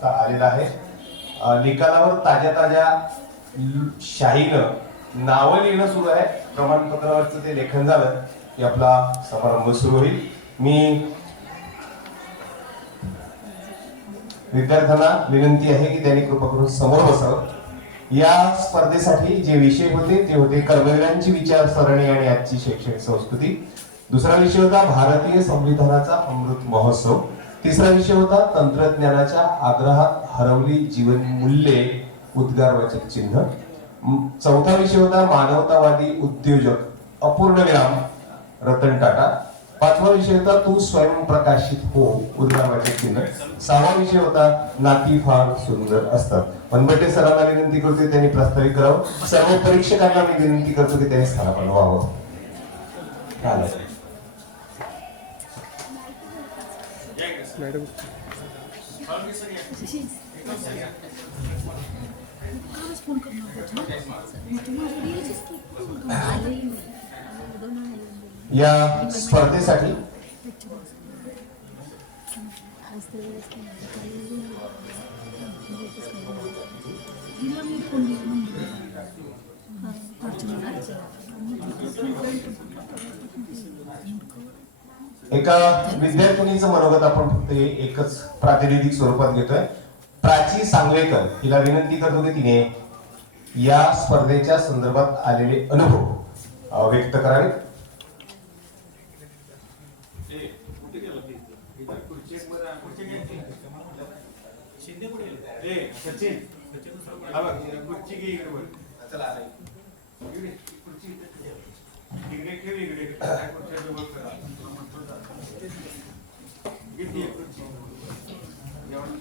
आता आलेला आहे. निकालावर ताज्या ताज्या शाहीनं नावं लिहिणं सुरू आहे. प्रमाणपत्रावरचं ते लेखन झालं की आपला समारंभ सुरू होईल. मी विद्यार्थ्यांना विनंती आहे की त्यांनी कृपा करून समोर बसावं. या स्पर्धेसाठी जे विषय होते ते होते कर्मवीरांची विचारसरणी आणि आजची शैक्षणिक संस्कृती. दुसरा विषय होता भारतीय संविधानाचा अमृत महोत्सव. तिसरा विषय होता तंत्रज्ञानाच्या आग्रहात हरवली जीवन मूल्ये उद्गारवाचक चिन्ह. चौथा विषय होता मानवतावादी उद्योजक अपूर्णविराम रतन टाटा. पाचवा विषय होता तू स्वयंप्रकाशित हो उद्गारवाचक चिन्ह. सहावा विषय होता नाती फार सुंदर असतात. वनबट्टे सरांना विनंती करतो त्यांनी प्रास्ताविक करावं. सर्व परीक्षकांना मी विनंती करतो की त्यांनी स्थानापन्न व्हावं. मॅडम या स्पर्धेसाठी एका विद्यार्थिनीचं मनोगत आपण फक्त एकच प्रातिनिधिक स्वरूपात घेतोय. प्राची सांगवेकर हिला विनंती करतो की तिने या स्पर्धेच्या संदर्भात आलेले अनुभव व्यक्त करावे.